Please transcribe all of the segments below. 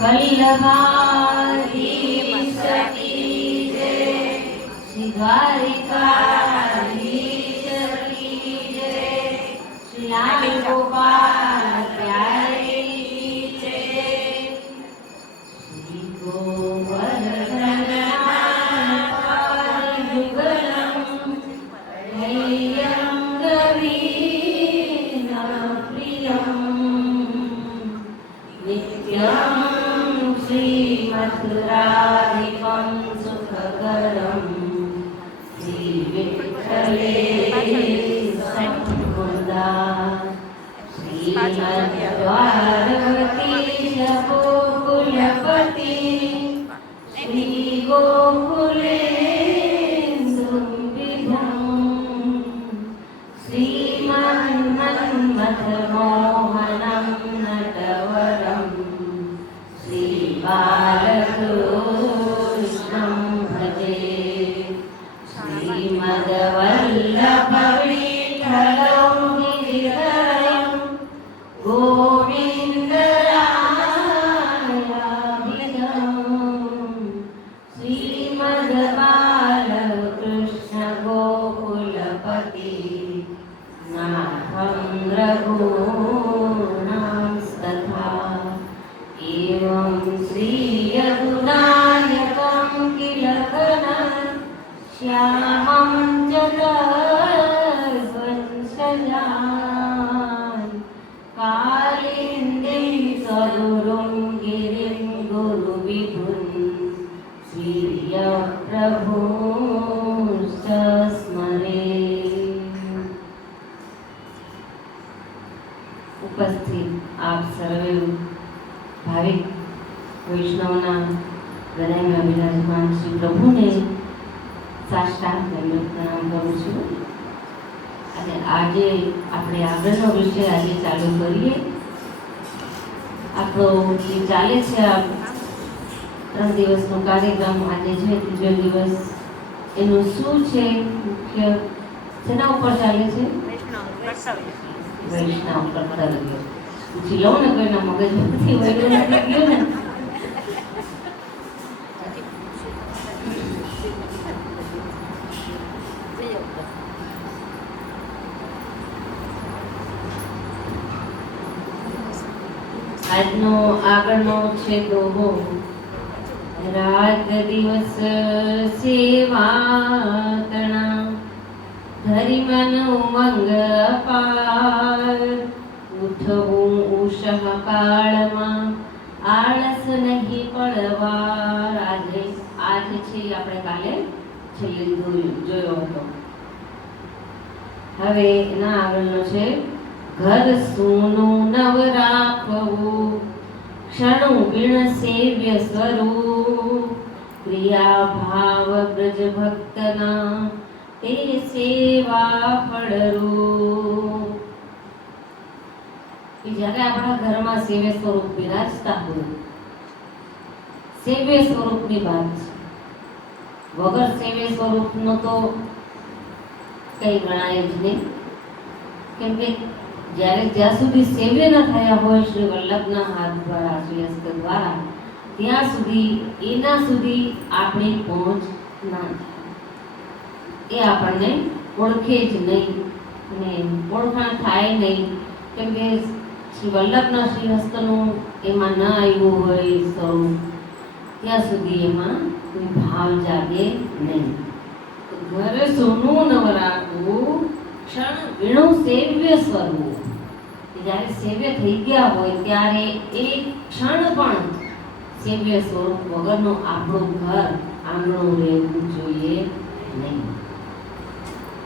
वल्लभाधीश की जय, श्री द्वारिकाधीश की जय, श्री लाल गोपाल प्यारे की जय, श्री गोवर्धन युगलम धैर्यं गवीन प्रियं नित्यं श्रीमथुराधिपं सुखकरं श्रीविठ्ठले सद्गुरुदा श्रीमद्वारवतीश गोकुलपति श्रीगोकुलेन्दुविधं श्रीमन्मथमोहनं नटवरं श्रीबालकृष्णं भजे, श्रीमद्वल्लभविठलं गिरिधरं गोविन्दरायाभिधं, श्रीमद्बालकृष्ण गोकुलपति नाथं रघूणांस्तथा एवं श्री यदुनायकं किलकन श्यामं जगद्वंशजान् कालिन्दीं सदुरुं गिरिं गुरुविभुं श्रीयप्रभुश्च स्मरे। उपस्थित आप सर्वे भाविक वैष्णवना હૃદયમાં વિરાજમાન શ્રી પ્રભુને સાષ્ટાંગ દંડવત પ્રણામ કરું છું. અને આજે આપણે આગળનો વિષય આજે ચાલુ કરીએ. આપણો જે ચાલે છે આ 3 દિવસનો કાર્યક્રમ, આજે છે ત્રીજો દિવસ. એનું શું છે મુખ્ય, શેના ઉપર ચાલે છે? વૈષ્ણવ કર્તવ્ય. પૂછી લઉં ને, કોઈના મગજમાંથી વૈષ્ણવ નથી ગયું ને. આજનો આગળનો છે દોહો. રાત દિવસ સેવા તણા ધરી મન ઉમંગ અપાર, ઉઠવું ઉષહ કાળમાં આળસ નહીં પડવાર. આજે છે આપણે કાલે છેલ્લે જોયો હતો. હવે એના આગળનો છે ઘર સૂનું નવ રાખવું, ક્ષણું વિણ સેવ્ય સ્વરૂપ, પ્રિયા ભાવ બ્રજ ભક્તના તે સેવા ફળરૂપ. જ્યારે આપણા ઘરમાં સેવ્ય સ્વરૂપ બિરાજતા હોય, સેવ્ય સ્વરૂપની વાત છે. વગર સેવ્ય સ્વરૂપનો તો કઈ ગણાય જ નહીં. કેમ કે જ્યાં સુધી સેવ્ય ન થયા હોય શ્રી વલ્લભના હાથ દ્વારા, શ્રી હસ્ત દ્વારા, ત્યાં સુધી એના સુધી આપણી પહોંચ ના થાય. એ આપણને ઓળખે જ નહીં અને ઓળખાણ થાય નહીં. કેમ કે શ્રી વલ્લભના શ્રી હસ્તનું એમાં ન આવ્યું હોય સ્વરૂપ, ત્યાં સુધી એમાં કોઈ ભાવ જાગે નહીં. ઘરે સોનું નવ રાખવું, ક્ષણ વીણું સેવ્ય સ્વરૂપ. જ્યારે સેવ્ય થઈ ગયા હોય ત્યારે એ ક્ષણ પણ સેવ્ય સ્વરૂપ વગરનું આપણું ઘર આંગણું રહેવું જોઈએ નહીં.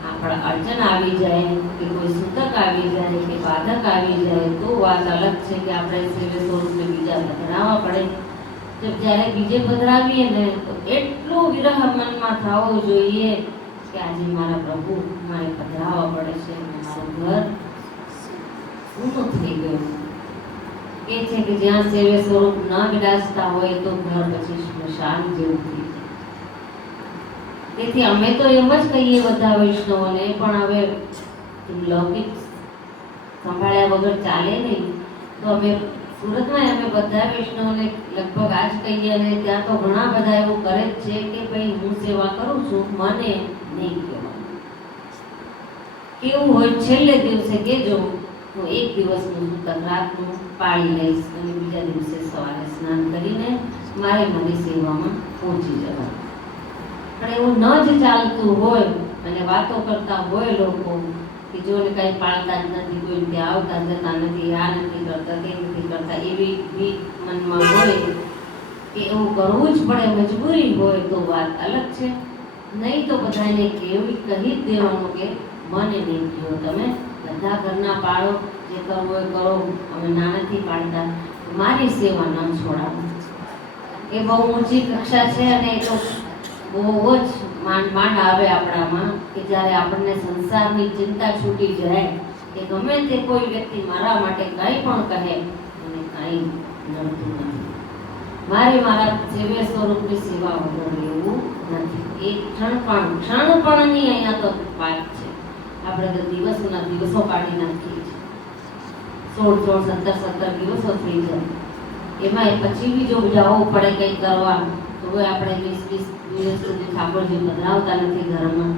આપણા અડચણ આવી જાય કે કોઈ સૂતક આવી જાય કે બાધક આવી જાય તો વાત અલગ છે કે આપણે સેવ્ય સ્વરૂપને બીજા પધરાવવા પડે. જ્યારે બીજે પધરાવીએ ને તો એટલો વિરહ મનમાં થવો જોઈએ કે આજે મારા પ્રભુ મારે પધરાવવા પડે છે, મારું ઘર ઊંધું થઈ ગયું. કે છે કે જ્યાં સેવ્ય સ્વરૂપ ન બિરાજતા હોય તો ઘર પછી સ્મશાન જેવું થઈ જાય. તેથી અમે તો એમ જ કહીએ બધા વૈષ્ણવોને, પણ હવે લૌકિક સંભાળ્યા વગર ચાલે નહીં, તો અમે સુરતમાં અમે બધા વૈષ્ણવને લગભગ આજ કહીએ, અને ત્યાં તો ઘણા બધા એવું કરે જ છે કે ભાઈ હું સેવા કરું છું, મને નહીં કહેવાનું. કેવું હોય છેલ્લે દિવસે કહેજો, હું એક દિવસનું સૂતક રાતનું પાળી લઈશ અને બીજા દિવસે સવારે સ્નાન કરીને મારે મારી સેવામાં પહોંચી જવાનું. પણ એવું ન જ ચાલતું હોય અને વાતો કરતા હોય લોકો કે જોને કાંઈ પાળતા જ નથી, કોઈ ત્યાં આવતા જતા નથી, આ નથી કરતા, તે નથી કરતા, એવી ભીખ મનમાં હોય કે એવું કરવું જ પડે, મજબૂરી હોય તો વાત અલગ છે. નહીં તો બધાને કેવી કહી જ દેવાનું કે મને નહીં કહો, તમે બધા ઘરના પાળો, જે કરવું હોય કરો, અમે ના નથી પાડતા, મારી સેવા ન છોડાવો. એ બહુ ઊંચી કક્ષા છે અને એ તો બહુ જ માંડ આવે આપણામાં કે જ્યારે આપણને સંસારની ચિંતા છૂટી જાય કે ગમે તે કોઈ વ્યક્તિ મારા માટે કંઈ પણ કહે અને કંઈ નડતું નથી. મારે મારા સેવ્ય સ્વરૂપની સેવા વગર એવું નથી. એક ક્ષણ પણ નહીં. અહીંયા તો વાત છે, આપણે તો દિવસોના દિવસો કાઢી નાખીએ છીએ, 16 17 દિવસો થઈ જાય. એમાં પછી બી જો જવું પડે કંઈક કરવા તો આપણે 20 દિવસ સુધી ઠાકોરજી પધરાવતા નથી ઘરમાં.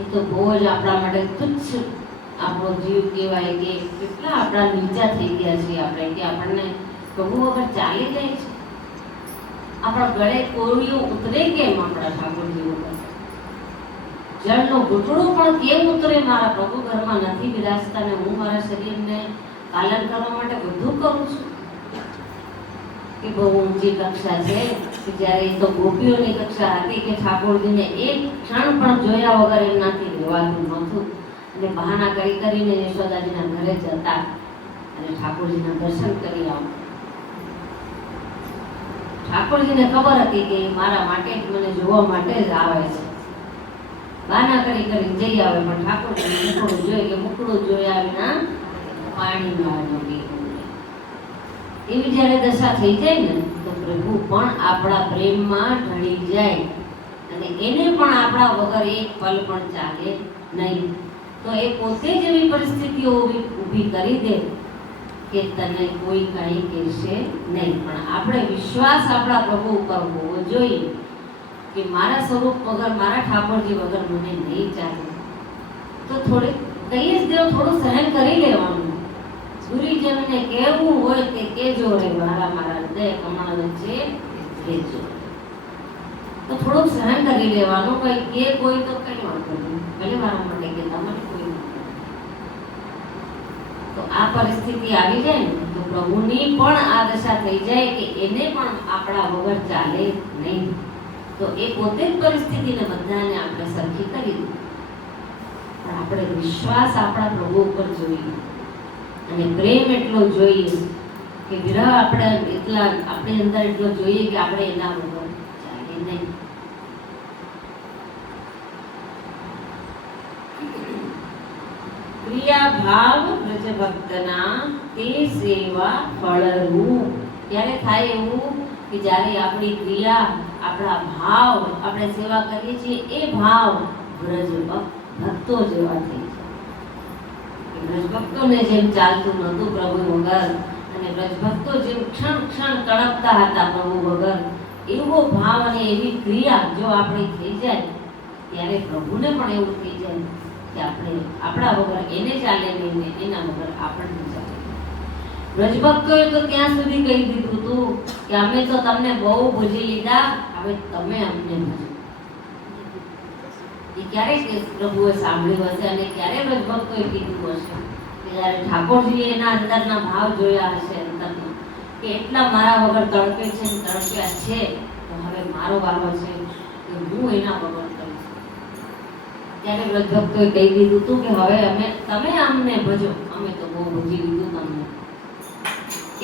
એ તો બહુ જ આપણા માટે તુચ્છ આપણો જીવ કહેવાય કે કેટલા આપણા નીચા થઈ ગયા છીએ આપણે કે આપણને પ્રભુ વગર ચાલી જાય છે. આપણા ગળે કોળીઓ ઉતરે કેમ આપણા ઠાકોરજી વગર? જળનો ઘૂંટડો પણ કેમ ઉતરે? મારા પ્રભુ ઘરમાં નથી બિરાજતા ને હું મારા શરીરને પાલન કરવા માટે બધું કરું છું. કે બહુ ઊંચી કક્ષા છે કે જ્યારે એ તો ગોપીઓની કક્ષા હતી કે ઠાકોરજીને એક ક્ષણ પણ જોયા વગર એમનાથી રહેવાતું નહોતું અને બહાના કરીને યશોદાજીના ઘરે જતા અને ઠાકોરજીના દર્શન કરી આવતા. ઠાકોરજીને ખબર હતી કે મારા માટે મને જોવા માટે જ આવે છે. બહાના કરીને જઈ આવે પણ ઠાકોરજીને મુકડું જોઈએ કે મુકડું જોયા વિના પાણીમાં ન એવી જ્યારે દશા થઈ જાય ને તો પ્રભુ પણ આપણા પ્રેમમાં ઢળી જાય અને એને પણ આપણા વગર એક પલ પણ ચાલે નહીં. તો એ પોતે જ એવી પરિસ્થિતિઓ ઊભી કરી દે કે તને કોઈ કાંઈ કહેશે નહીં. પણ આપણે વિશ્વાસ આપણા પ્રભુ ઉપર હોવો જોઈએ કે મારા સ્વરૂપ વગર, મારા ઠાકોરજી વગર મને નહીં ચાલે. તો થોડીક કહી જ દેવું, થોડું સહન કરી લેવાનું. ગુરુજનને કહેવું હોય તે કેજો રે મારા હૃદય કમળ વચ્ચે રહેજો. તો થોડુંક સહન કરી લેવાનું. કઈ કે કોઈ તો કઈ વાંધો નહીં, ભલે મારા માટે કે તમારે કોઈ તો આ પરિસ્થિતિ આવી જાય ને તો પ્રભુની પણ આ દશા થઈ જાય કે એને પણ આપણા વગર ચાલે નહીં. તો એ પોતે જ પરિસ્થિતિને બધાને આપણે સરખી કરી દીધી. પણ આપણે વિશ્વાસ આપણા પ્રભુ ઉપર જોઈએ અને પ્રેમ એટલો જોઈએ કે વિરહ આપણે એટલા આપણી અંદર એટલો જોઈએ કે આપણે એના વગર ચાલે નહીં. ક્રિયા ભાવ બ્રજ ભક્તના તે સેવા ફળરૂપ. ત્યારે થાય એવું કે જ્યારે આપણી ક્રિયા, આપણા ભાવ, આપણે સેવા કરીએ છીએ એ ભાવ બ્રજ ભક્તો જેવા થઈ જાય. બ્રજભક્તોને જેમ ચાલતું નહોતું પ્રભુ વગર અને બ્રજભક્તો જેમ ક્ષણ ક્ષણ તડપતા હતા પ્રભુ વગર, એવો ભાવ અને એવી ક્રિયા જો આપણી થઈ જાય ત્યારે પ્રભુને પણ એવું થઈ જાય કે આપણે આપણા વગર એને ચાલે નહીં ને એના વગર આપણને ચાલે. બ્રજભક્તોએ તો ત્યાં સુધી કહી દીધું હતું કે અમે તો તમને બહુ ભૂજી લીધા, હવે તમે અમને ભજો. એ ક્યારે પ્રભુએ સાંભળ્યું હશે અને ક્યારે બ્રજભક્તોએ કીધું હશે કે જ્યારે ઠાકોરજીએ એના અંદરના ભાવ જોયા હશે અંતરના કે એટલા મારા વગર તડપે છે ને તડપ્યા છે તો હવે મારો વારો છે કે હું એના વગર કરીશ. ત્યારે બ્રજભક્તોએ કહી દીધું હતું કે હવે તમે અમને ભજો, અમે તો બહુ ભજી લીધું તમને.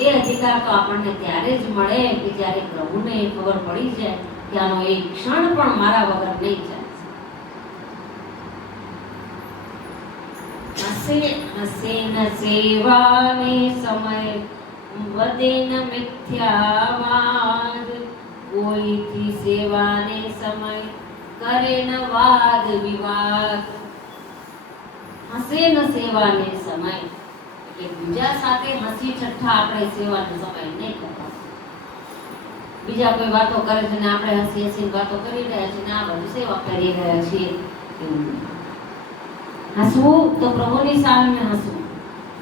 એ અધિકાર તો આપણને ત્યારે જ મળે કે જ્યારે પ્રભુને એ ખબર પડી જાય કે આનો એક ક્ષણ પણ મારા વગર નહીં જાય. હસેન સેવાને સમય વધેન મિથ્યાવાદ, કોઈથી સેવાને સમય કરે ન વાદ વિવાદ. હસેન સેવાને સમય કે બીજા સાથે હસી ઠઠ્ઠા આપણે સેવાનો સમય નહીં કરવાનો. બીજા કોઈ વાતો કરે છે ને આપણે હસી હસીને વાતો કરી રહ્યા છીએ ને આ બધું સેવા કરી રહ્યા છીએ. હસવું તો પ્રભુની સામે હસવું,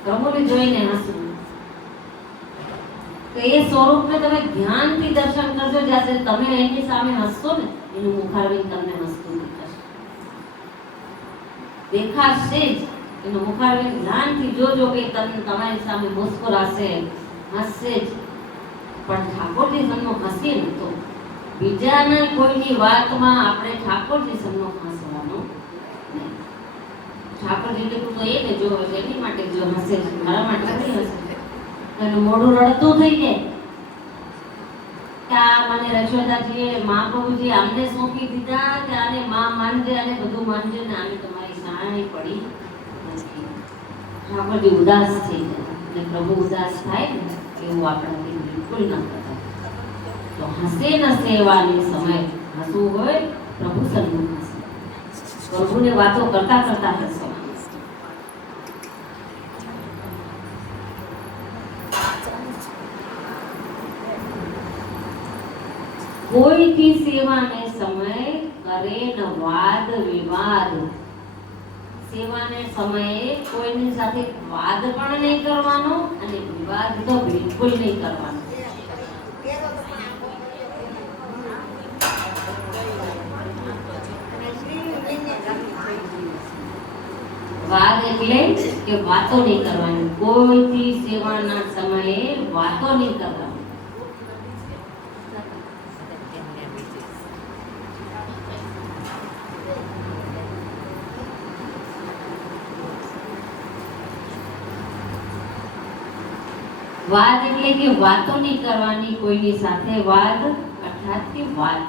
પ્રભુને જોઈને હસવું. તો એ સ્વરૂપને તમે ધ્યાનથી દર્શન કરજો. જ્યારે તમે એની સામે હસશો ને એનું મુખારવિંદ તમને હસતું દેખાશે જ. એનું મુખારવિંદ ધ્યાનથી જોજો કે તમારી સામે મુસ્કુરાશે, હસશે જ. પણ ઠાકોરજી સન્મુખ હસીએ ને તો બીજાના કોઈની વાતમાં આપણે ઠાકોરજી સન્મુખ હસવાનું નહીં. ઠાકોરજી તો એને જોવે છે એની માટે જો હસે છે, મારા માટે નહીં હસે. એનું મોઢું રડતું થઈ જાય કે આ મને રશોદાજીએ મહાપ્રભુજી આમને સોંપી દીધા કે આને માં માનજે, આને બધું માનજે ને આને તમારી સાણી પડી નથી. ઠાકોરજી ઉદાસ થઈ જાય અને પ્રભુ ઉદાસ થાય ને એવું આપણાથી બિલકુલ ન કરતા. તો હસે ન સેવાની સમય હસવું હોય પ્રભુ સન્મુખ હસે, પ્રભુને વાતો કરતા કરતા હસો. કોઈથી સેવાને સમય કરે ન વાદ વિવાદ. સેવાને સમયે કોઈની સાથે વાદ પણ નહીં કરવાનો અને વિવાદ તો બિલકુલ નહીં કરવાનો. વાદ એટલે કે વાતો નહીં કરવાની. કોઈથી સેવાના સમયે વાતો નહીં કરવાની. વાદ એટલે કે વાતો નહીં કરવાની કોઈની સાથે. વાદ અર્થાત કે વાત.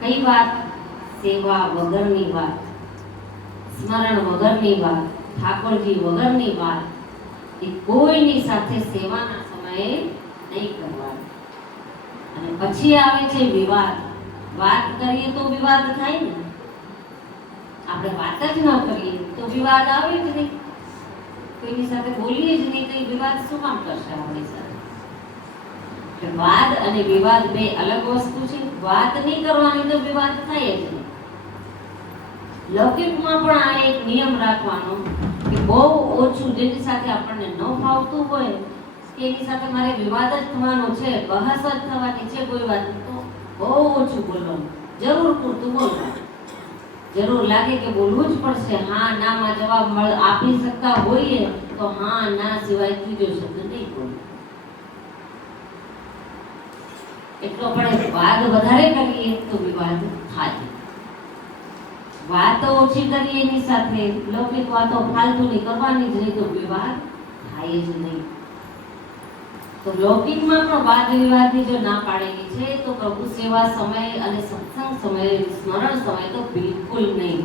કઈ વાત? સેવા વગરની વાત, સ્મરણ વગરની વાત, ઠાકોરજી વગરની વાત એ કોઈની સાથે સેવાના સમયે નહીં કરવાની. અને પછી આવે છે વિવાદ. વાત કરીએ તો વિવાદ થાય ને, આપણે વાત જ ન કરીએ તો વિવાદ આવે જ નહીં. કોઈની સાથે બોલીએ જ નહીં તો એ વિવાદ શું કામ કરશે આપણી સાથે? વાદ અને વિવાદ બે અલગ વસ્તુ છે. વાત નહીં કરવાની તો વિવાદ થાય જ નહીં. લૌકિકમાં પણ આ એક નિયમ રાખવાનો કે બહુ ઓછું, જેની સાથે આપણને ન ફાવતું હોય કે એની સાથે મારે વિવાદ જ થવાનો છે, બહસ જ થવાની છે કોઈ વાત, તો બહુ ઓછું બોલવાનું, જરૂર પૂરતું બોલવાનું. જરૂર લાગે કે બોલવું જ પડશે, હા ના માં જવાબ આપી શકતા હોઈએ તો હા ના સિવાય ત્રીજો શબ્દ નહીં બોલો. એટલો પણ વાદ વધારે કરીએ તો વિવાદ થાય. વાતો ઓછી કરીએ એની સાથે, લૌકિક વાતો ફાલતુની કરવાની જ નહીં તો વિવાદ થાય જ નહીં. તો લૌકિકમાં પણ વાદ વિવાદની જો ના પાડેલી છે તો પ્રભુ સેવા સમય અને સત્સંગ સમયે, સ્મરણ સમય તો બિલકુલ નહીં.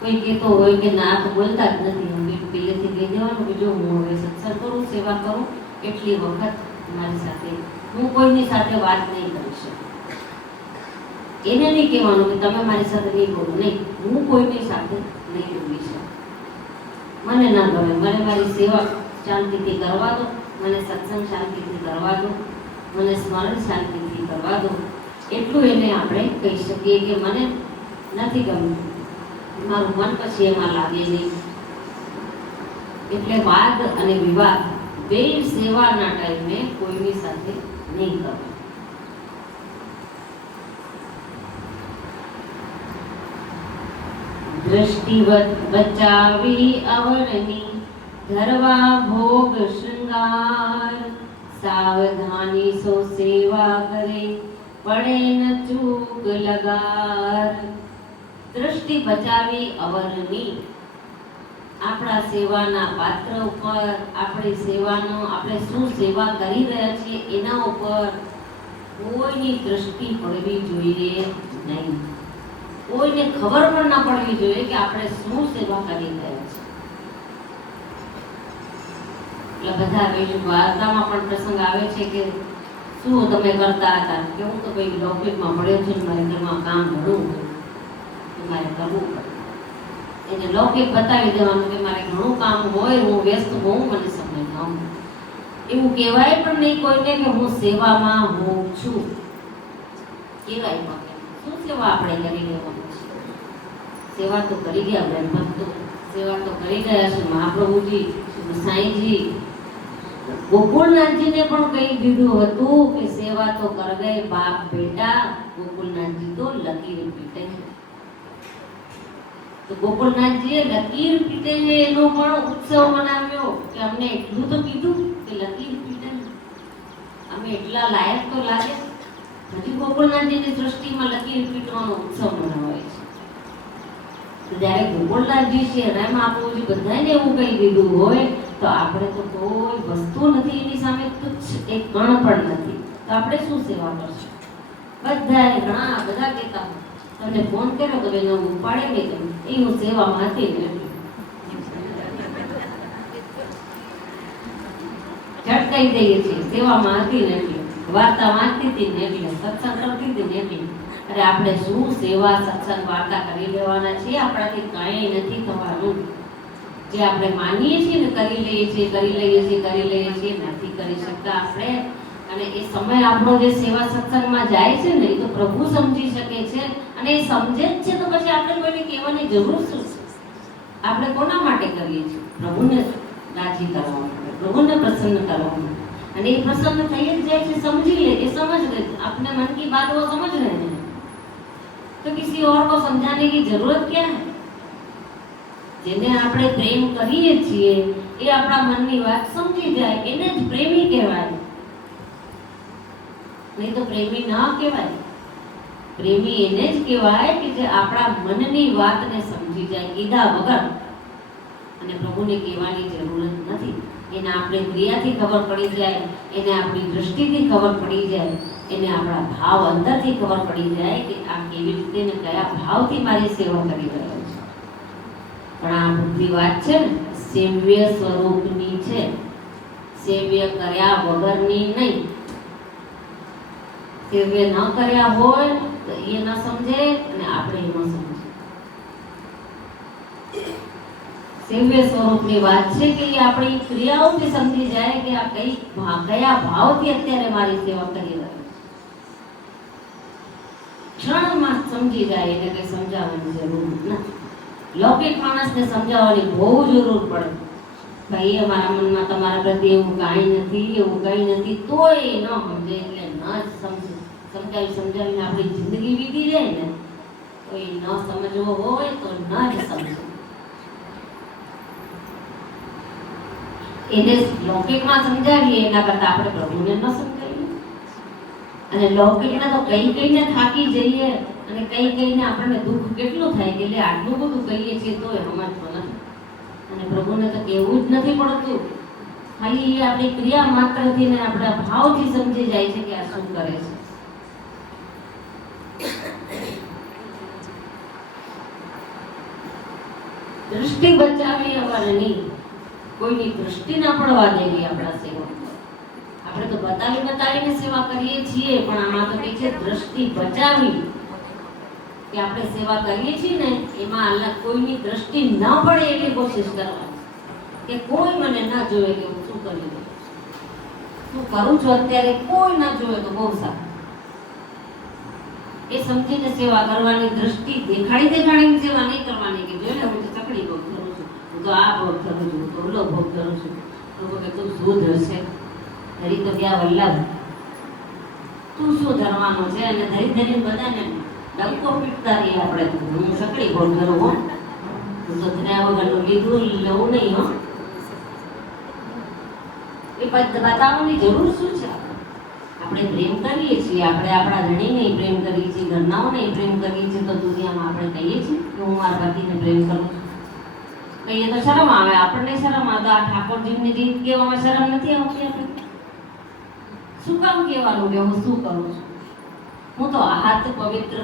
કોઈ કહેતો હોય કે ના તો બોલતા જ નથી, હું પહેલેથી કહી દેવાનું કે જો હું હવે સત્સંગ કરું, સેવા કરું, એટલી વખત મારી સાથે હું કોઈની સાથે વાત નહીં કરી શકું. એને નહીં કહેવાનું કે તમે મારી સાથે નહીં બોલો, નહીં, હું કોઈની સાથે નહીં બોલી શકું. મને ના ગમે, મને મારી સેવા શાંતિથી કરવા દો, મને સત્સંગ શાંતિથી કરવા દો, મને સ્મરણ શાંતિથી કરવા દો. એટલું એને આપણે કહી શકીએ કે મને નથી ગમતું, મારું મન પછી એમાં લાગે નહીં. એટલે વાદ અને વિવાદ બે સેવાના ટાઈમે કોઈની સાથે નહીં કરવું. दृष्टि बचावी अवरनी धरवा भोग श्रृंगार सावधानी सो सेवा करे पड़े न चूक लगार। दृष्टि बचावी अवरनी આપણા સેવાના પાત્ર ઉપર, આપણી સેવાનો, આપણે શું સેવા કરી રહ્યા છીએ એના ઉપર કોઈની દૃષ્ટિ પડવી જોઈએ નહીં. કોઈને ખબર પણ ના પડવી જોઈએ કે આપણે શું સેવા કરી રહ્યા છીએ. એટલે બધા વાર્તામાં પણ પ્રસંગ આવે છે કે શું તમે કરતા હતા, કે હું તો કઈ લૌકિકમાં પડ્યો છું, મારે ઘરમાં કામ ઘણું હતું, મારે કરવું પડે. એને લૌકિક બતાવી દેવાનું કે મારે ઘણું કામ હોય, હું વ્યસ્ત હોઉં, મને સમય ન મળે. એવું કહેવાય પણ નહીં કોઈને કે હું સેવામાં હોઉં છું. કહેવાય પણ શું સેવા આપણે કરી લેવાનું છે? સેવા તો કરી ગયા બ્રહ્મ ભક્તો, સેવા તો કરી ગયા છે મહાપ્રભુજી, સાંઈજી. ગોકુળનાથજીને પણ કહી દીધું હતું કે સેવા તો કર ગયે બાપ બેટા. ગોકુળનાથજી તો લકીર પીટે છે. તો ગોકુળનાથજીએ લકીર પીટે છે એનો પણ ઉત્સવ મનાવ્યો કે અમને એટલું તો કીધું કે લકીર પીટે, અમે એટલા લાયક તો લાગે. હજી ગોકુળનાથજીની સૃષ્ટિમાં લકીર પીટવાનો ઉત્સવ મનાવાય છે. તો જ્યારે ગોકુળનાથજી છે રામ મહાપ્રભુજી બધાને એવું કહી દીધું હોય તો આપણે તો કોઈ વસ્તુ નથી એની સામે, તુચ્છ એક કણ પણ નથી, તો આપણે શું સેવા કરશું? ઘણા બધા કહેતા તમને ફોન કર્યો તો બેન ઉપાડે નહીં તમે, એ હું સેવામાં હતી ને ઝટકાઈ જઈએ છીએ, સેવામાં હતી ને એટલે, વાર્તા વાંચતી હતી ને એટલે, સત્સંગ કરતી હતી ને એટલે. અરે આપણે શું સેવા સત્સંગ વાર્તા કરી લેવાના છીએ? આપણાથી કંઈ નથી થવાનું. જે આપણે માનીએ છીએ ને કરી લઈએ છીએ નથી કરી શકતા આપણે. અને એ સમય આપણો જે સેવા સત્સંગમાં જાય છે ને એ તો પ્રભુ સમજી શકે છે, અને એ સમજે જ છે. તો પછી આપણે કોઈને કહેવાની જરૂર શું છે? આપણે કોના માટે કરીએ છીએ? પ્રભુને રાજી કરવા માટે, પ્રભુને પ્રસન્ન કરવા માટે. અને એ પ્રસન્ન થઈ જ જાય છે, સમજી લે, એ સમજ લે. अपने मन की बात वो समझ रहे हैं, तो किसी और को समझाने की जरूरत क्या है? જેને આપણે પ્રેમ કરીએ છીએ એ આપણા મનની વાત સમજી જાય, એને જ પ્રેમી કહેવાય, નહીં તો પ્રેમી ન કહેવાય. પ્રેમી એને જ કહેવાય કે જે આપણા મનની વાતને સમજી જાય કીધા વગર. અને પ્રભુને કહેવાની જરૂરત નથી. એને આપણે ક્રિયાથી ખબર પડી જાય, એને આપણી દૃષ્ટિથી ખબર પડી જાય, એને આપણા ભાવ અંદરથી ખબર પડી જાય કે આ કેવી રીતે ને કયા ભાવથી મારી સેવા કરી રહ્યો છે. પણ આ બધી વાત છે ને સેવ્ય સ્વરૂપની છે, સેવ્ય કર્યા વગરની નહીં. સેવ્ય ન કર્યા હોય તો એ ન સમજે અને આપણે ન સમજે. સેવ્ય સ્વરૂપની વાત છે કે એ આપણી ક્રિયાઓથી સમજી જાય કે આ કયા ભાવથી અત્યારે મારી સેવા કરી રહ્યો છે. ક્ષણમાં સમજી જાય, એને કઈ સમજાવવાની જરૂર નથી. લૌકિક માણસને સમજાવવાની બહુ જરૂર પડે. ભાઈ અમારા મનમાં તમારા પ્રત્યે એવું કાંઈ નથી, તોય ન સમજે એટલે ન સમજે. સમજાવીને આપણી જિંદગી વીતી જાય ને તો એ ન સમજવો હોય તો ન જ સમજે. એને લૌકિકમાં સમજાવીએ એના કરતા આપણે પ્રભુને ન સમજાવીએ. અને લૌકિકને તો કહીને થાકી જઈએ, અને કહીને આપણને દુઃખ કેટલું થાય કે એટલે આટલું બધું કહીએ છીએ તોય સમજતો નથી. અને પ્રભુને તો કહેવું જ નથી પડતું, ખાલી એ આપણી ક્રિયા માત્રથી ને આપણા ભાવથી સમજી જાય છે કે આ શું કરે છે. દૃષ્ટિ બચાવી અમારે નહીં, કોઈની દૃષ્ટિ ના પડવા દેવી આપણા સેવા. આપણે તો બતાવીને સેવા કરીએ છીએ, પણ આમાં તો કે છે દૃષ્ટિ બચાવી. કે આપણે સેવા કરીએ છીએ ને એમાં અલગ કોઈની દૃષ્ટિ ન પડે એવી કોશિશ કરવાની, કે કોઈ મને ના જોવે કે હું શું કરી રહ્યો છું, શું કરું છું અત્યારે, કોઈ ના જોવે તો બહુ સારું. એ સમજીને સેવા કરવાની, દૃષ્ટિ દેખાડીને સેવા નહીં કરવાની કે જોઈને હું તો ચકડી ભોગ કરું છું, હું તો આ ભોગ કરું છું, હું તો ઓલો ભોગ કરું છું. લોકો કે તું શું ધરશે? ધરી તો ક્યાં વલ્લભ, તું શું ધરવાનો છે? અને ધરી બધાને ડંકો પીટતા રહીએ આપણે. હું ચકડી ભોગ કરું હો, હું તો ધર્યા વગરનું લીધું લઉં નહીં હો. એ બતાવવાની જરૂર શું છે? આપણે પ્રેમ કરીએ છીએ, આપણે આપણા ધણીને પ્રેમ કરીએ છીએ, ઘરનાઓને પ્રેમ કરીએ છીએ, તો દુનિયામાં આપણે કહીએ છીએ કે હું મારા પતિને પ્રેમ કરું છું. કહીએ તો શરમ આવે, આપણને શરમ આવે. આ ઠાકોરજીની રીત કહેવામાં શરમ નથી આવતી આપણે? શું કામ કહેવાનું કે હું શું કરું છું? હું તો હાથ પવિત્ર